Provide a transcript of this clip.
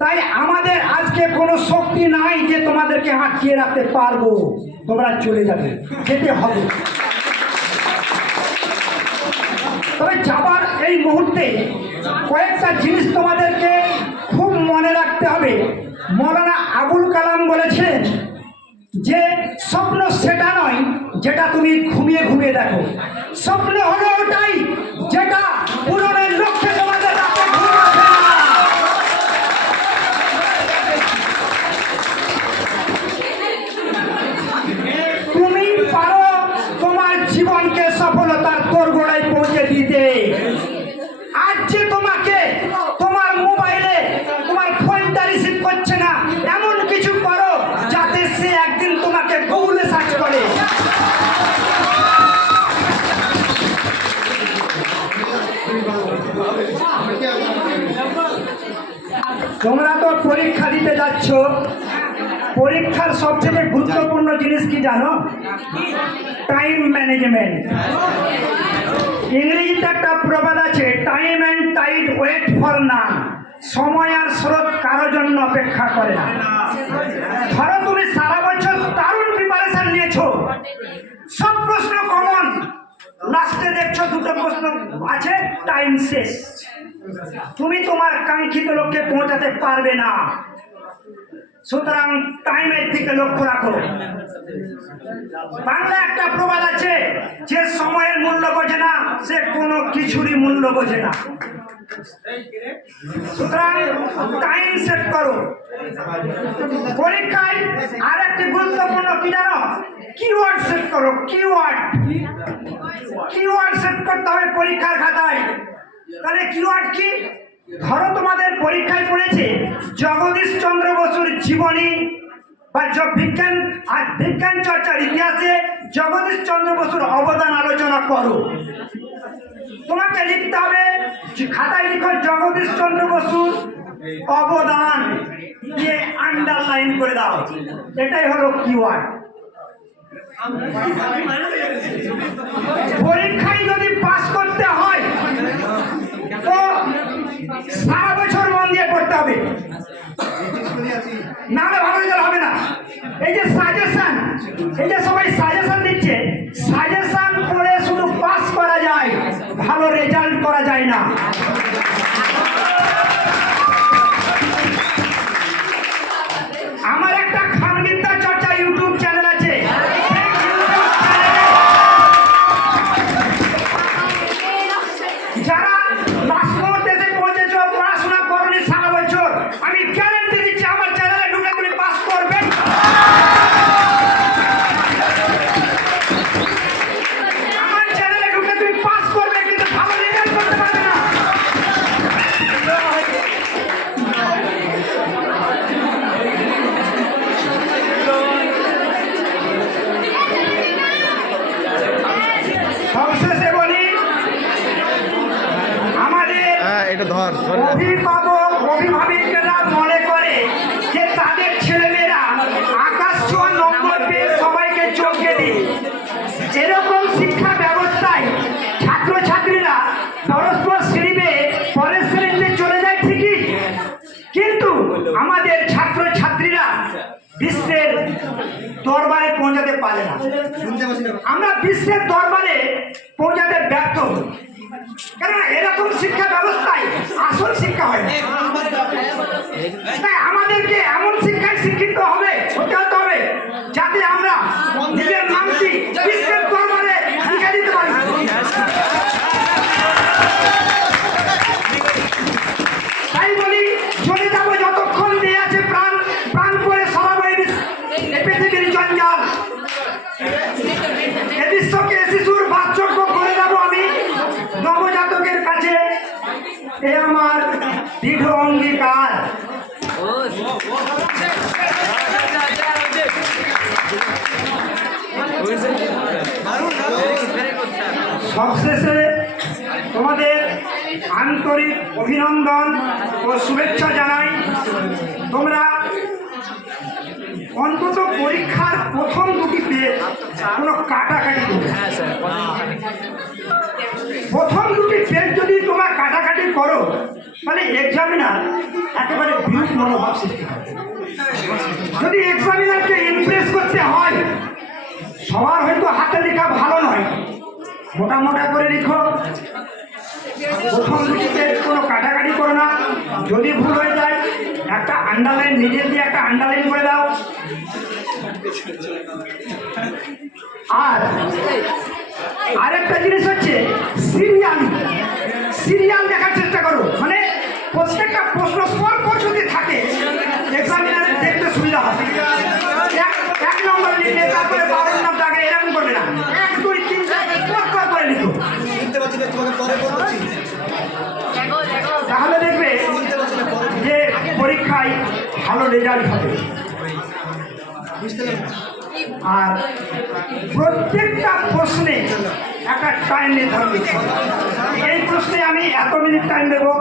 তাই আমাদের আজকে কোনো শক্তি নাই যে তোমাদেরকে আটকিয়ে রাখতে পারবো। তোমরা চলে যাবে, যেতে হবে। তবে যাবার এই মুহূর্তে কয়েকটা জিনিস তোমাদেরকে খুব মনে রাখতে হবে। মৌলানা আবুল কালাম বলেছেন যে স্বপ্ন সেটা নয় যেটা তুমি ঘুমিয়ে ঘুমিয়ে দেখো, স্বপ্ন হলো ওটাই যেটা পূরণের লক্ষ্যে তোমাদের রাতে ঘুম আসে না। তুমি পারো তোমার জীবনকে সফলতার দোরগোড়ায় পৌঁছে দিতে। আজ যে তোমাকে তোমার মোবাইলে তোমার ফোনটা রিসিভ করছে না, এমন কিছু করো যাতে সে একদিন তোমাকে গুগলে সার্চ করে। তোমরা তো পরীক্ষা দিতে যাচ্ছ, পরীক্ষার সবচেয়ে গুরুত্বপূর্ণ জিনিস কি জানো? Time management. ইংরেজিতে একটা প্রবাদ আছে, time and tide wait for none. সময় আর স্রোত কারো জন্য অপেক্ষা করে না। ধরো তুমি সারা বছর দারুণ প্রিপারেশন নিয়েছো, সব প্রশ্ন কমন, লাস্টে দেখছো দুটো প্রশ্ন আছে, টাইম শেষ। তুমি তোমার কাঙ্ক্ষিত লক্ষ্যে পৌঁছাতে পারবে না। সুতরাং টাইমের দিকে লক্ষ্য রাখো। বাংলা একটা প্রবাদ আছে, যে সময়ের মূল্য বোঝে না সে কোনো কিছুরই মূল্য বোঝে না। সুতরাং টাইম সেট করো। পরীক্ষায় আর একটি গুরুত্বপূর্ণ কি জানো? কিওয়ার্ড সেট করো। কিওয়ার্ড সেট করতে হবে পরীক্ষার খাতায়। তাহলে কিওয়ার্ড কি? ধরো তোমাদের পরীক্ষায় পড়েছে জগদীশ চন্দ্র বসুর জীবনী বা বিজ্ঞান চর্চার ইতিহাসে জগদীশ চন্দ্র বসুর অবদান আলোচনা করো। তোমাকে লিখতে হবে, খাতায় লিখো জগদীশ চন্দ্র বসুর অবদান, দিয়ে আন্ডারলাইন করে দাও। এটাই হলো কিওয়ার্ড। পরীক্ষায় যদি পাস করতে হয় তো সারা বছর মন দিয়ে পড়তে হবে, নাহলে ভালো রেজাল্ট হবে না। এই যে সাজেশন, এই যে সবাই সাজেশন দিচ্ছে, সাজেশন পড়ে শুধু পাস করা যায়, ভালো রেজাল্ট করা যায় না। আমার একটা খানবিদ্যা চর্চা ইউটিউব চ্যানেল আছে, যারা লাস্ট মুহূর্তে এসে পৌঁছেছ, পড়াশোনা করনি সারা বছর, আমি গ্যারান্টি দিচ্ছি আমার চ্যানেলে ঢুকে তুমি পাস করবে। আমার চ্যানেলে ঢুকে তুমি পাস করবে, কিন্তু ভালো রেজাল্ট করতে পারবে না। সবশেষে বলি, আমাদের অভিভাবিকেরা মনে করে যে তাদের ছেলেমেয়েরা আকাশ ছোঁয়া নম্বর পেয়ে সবাইকে চমকে দিই। এরকম শিক্ষা ব্যবস্থায় ছাত্রছাত্রীরা পরস্পর সিঁড়ি বেয়ে পরের শ্রেণীতে চলে যায় ঠিকই, কিন্তু আমাদের ছাত্রছাত্রীরা বিশ্বের দরবারে পৌঁছাতে পারে না। আমরা বিশ্বের দরবারে পৌঁছাতে ব্যর্থ হই, কেননা এরকম শিক্ষা ব্যবস্থায় আসল শিক্ষা হয় না। তাই আমাদেরকে এমন শিক্ষায় শিক্ষিত হতে হবে যাতে আমরা নিজের নামটি বিশ্বের দরবারে লিখে দিতে পারি। তাই বলি, চলে যাবো যতক্ষণ দিয়ে আছে প্রাণ, প্রাণ করে সরাবো এই পৃথিবীর জঞ্জাল। এ বিশ্বকে শিশুর বাচ্চক্য করে যাবো আমি নবজাতকের কাছে, এ আমার দৃঢ় অঙ্গীকার। সবশেষে তোমাদের আন্তরিক অভিনন্দন ও শুভেচ্ছা জানাই। তোমরা অন্তত পরীক্ষার প্রথম দুটি পেজ কোনো কাটাকাটি করবে। প্রথম দুটি পেজ যদি তোমরা কাটাকাটি করো, তাহলে এক্সামিনার একেবারে বিরূপ মনোভাব সৃষ্টি হয়। যদি এক্সামিনারকে ইমপ্রেস করতে হয়, সবার হয়তো হাতে লেখা ভালো নয়, মোটা মোটা করে লিখো, প্রথম দিকে কোনো কাটাকাটি করো না। যদি ভুল হয়ে যায় একটা আন্ডারলাইন, নিজের দিয়ে একটা আন্ডারলাইন করে দাও। আর আরেকটা জিনিস হচ্ছে সিরিয়াল দেখার চেষ্টা করো, মানে প্রত্যেকটা প্রশ্ন পর যদি থাকে এক্সামিনারের দেখতে সুবিধা হবে। এক নম্বর লিখে তারপরে 12 নম্বর আগে এরকম করবে না, 1 2 3 4 করে লিখো, তাহলে দেখবে যে পরীক্ষায় ভালো রেজাল্ট হবে। আর প্রত্যেকটা প্রশ্নে একটা টাইম নির্ধারণ করতে হবে। এই প্রশ্নে আমি এত মিনিট টাইম দেবো,